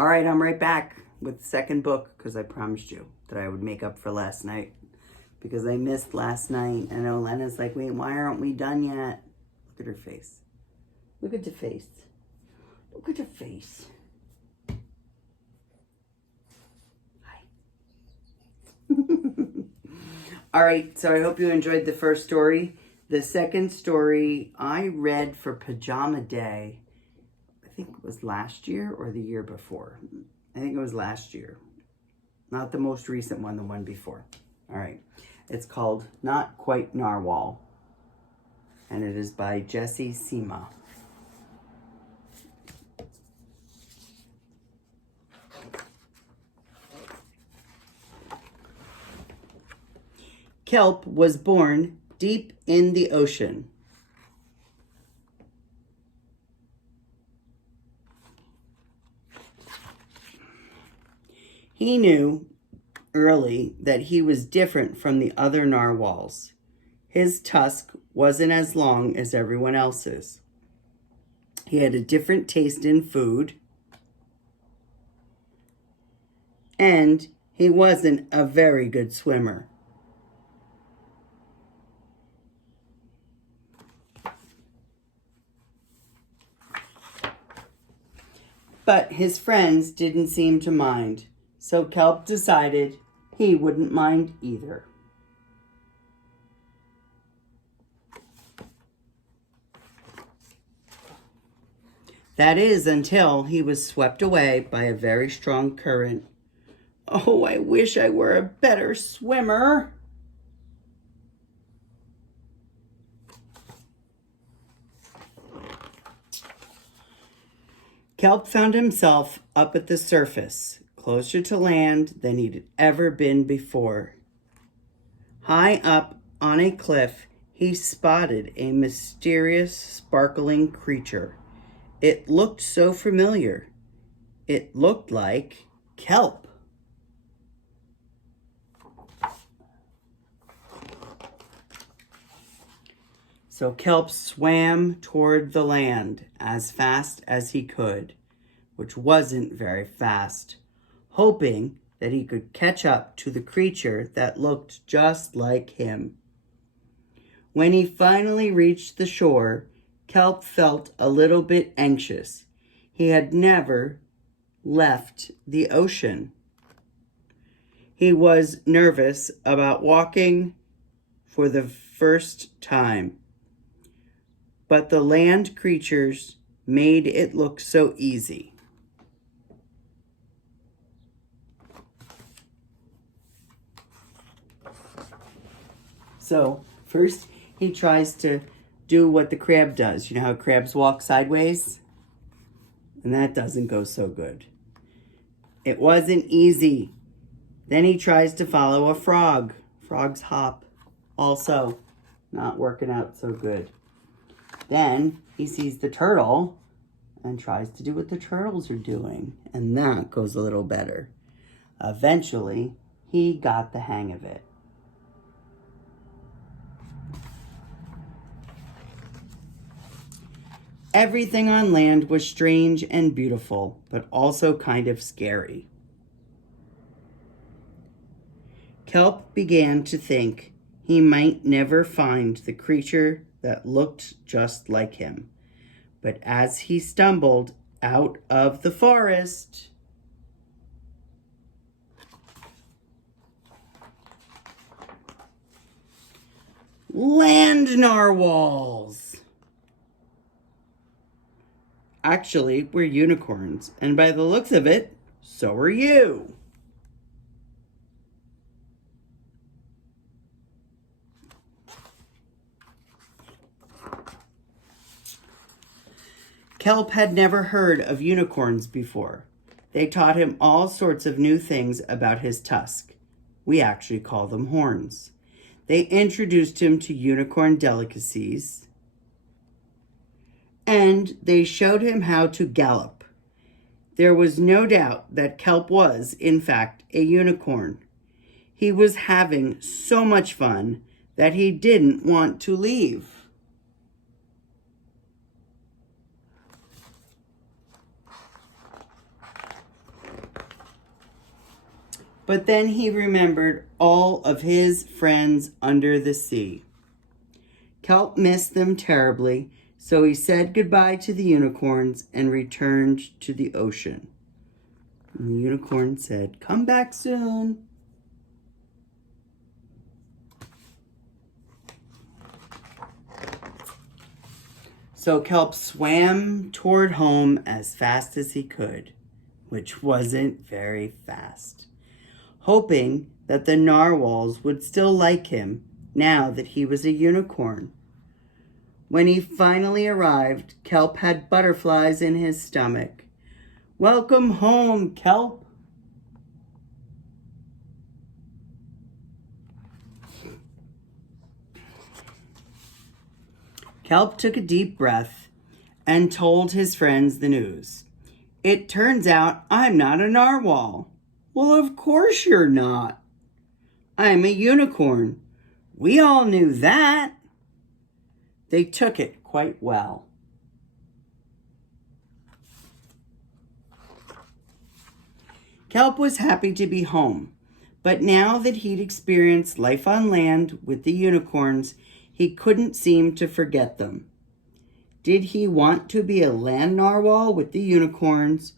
All right, I'm right back with the second book because I promised you that I would make up for last night because I missed last night. And Olena's like, wait, why aren't we done yet? Look at her face. Look at the face. Look at her face. Hi. All right, so I hope you enjoyed the first story. The second story I read for Pajama Day, I think it was last year or the year before. I think it was last year. Not the most recent one, the one before. All right. It's called Not Quite Narwhal. And it is by Jessie Sima. Kelp was born deep in the ocean. He knew early that he was different from the other narwhals. His tusk wasn't as long as everyone else's. He had a different taste in food. And he wasn't a very good swimmer. But his friends didn't seem to mind, so Kelp decided he wouldn't mind either. That is, until he was swept away by a very strong current. Oh, I wish I were a better swimmer. Kelp found himself up at the surface, closer to land than he'd ever been before. High up on a cliff, he spotted a mysterious, sparkling creature. It looked so familiar. It looked like kelp. So Kelp swam toward the land as fast as he could, which wasn't very fast, hoping that he could catch up to the creature that looked just like him. When he finally reached the shore, Kelp felt a little bit anxious. He had never left the ocean. He was nervous about walking for the first time. But the land creatures made it look so easy. So first he tries to do what the crab does. You know how crabs walk sideways? And that doesn't go so good. It wasn't easy. Then he tries to follow a frog. Frogs hop. Also not working out so good. Then he sees the turtle and tries to do what the turtles are doing. And that goes a little better. Eventually, he got the hang of it. Everything on land was strange and beautiful, but also kind of scary. Kelp began to think he might never find the creature that looked just like him. But as he stumbled out of the forest, land narwhals! Actually, we're unicorns, and by the looks of it, so are you. Kelp had never heard of unicorns before. They taught him all sorts of new things about his tusk. We actually call them horns. They introduced him to unicorn delicacies, and they showed him how to gallop. There was no doubt that Kelp was, in fact, a unicorn. He was having so much fun that he didn't want to leave. But then he remembered all of his friends under the sea. Kelp missed them terribly, so he said goodbye to the unicorns and returned to the ocean. And the unicorn said, "Come back soon." So Kelp swam toward home as fast as he could, which wasn't very fast, hoping that the narwhals would still like him now that he was a unicorn. When he finally arrived, Kelp had butterflies in his stomach. "Welcome home, Kelp." Kelp took a deep breath and told his friends the news. "It turns out I'm not a narwhal." "Well, of course you're not. I'm a unicorn. We all knew that." They took it quite well. Kelp was happy to be home, but now that he'd experienced life on land with the unicorns, he couldn't seem to forget them. Did he want to be a land narwhal with the unicorns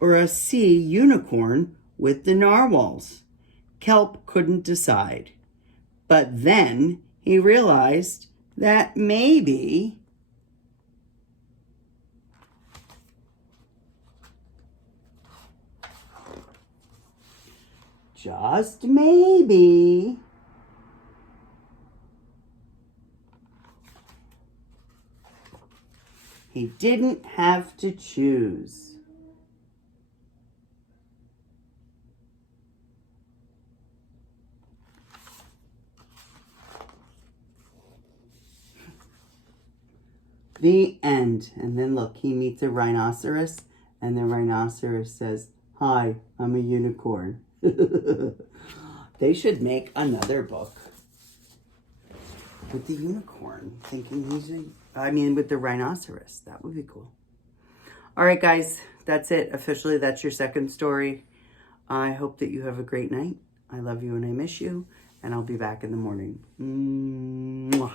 or a sea unicorn with the narwhals? Kelp couldn't decide. But then he realized that maybe just maybe he didn't have to choose. The end. And then look, he meets a rhinoceros, and the rhinoceros says, "Hi, I'm a unicorn." They should make another book with the unicorn, thinking with the rhinoceros. That would be cool. All right, guys, that's it. Officially, that's your second story. I hope that you have a great night. I love you and I miss you, and I'll be back in the morning. Mwah.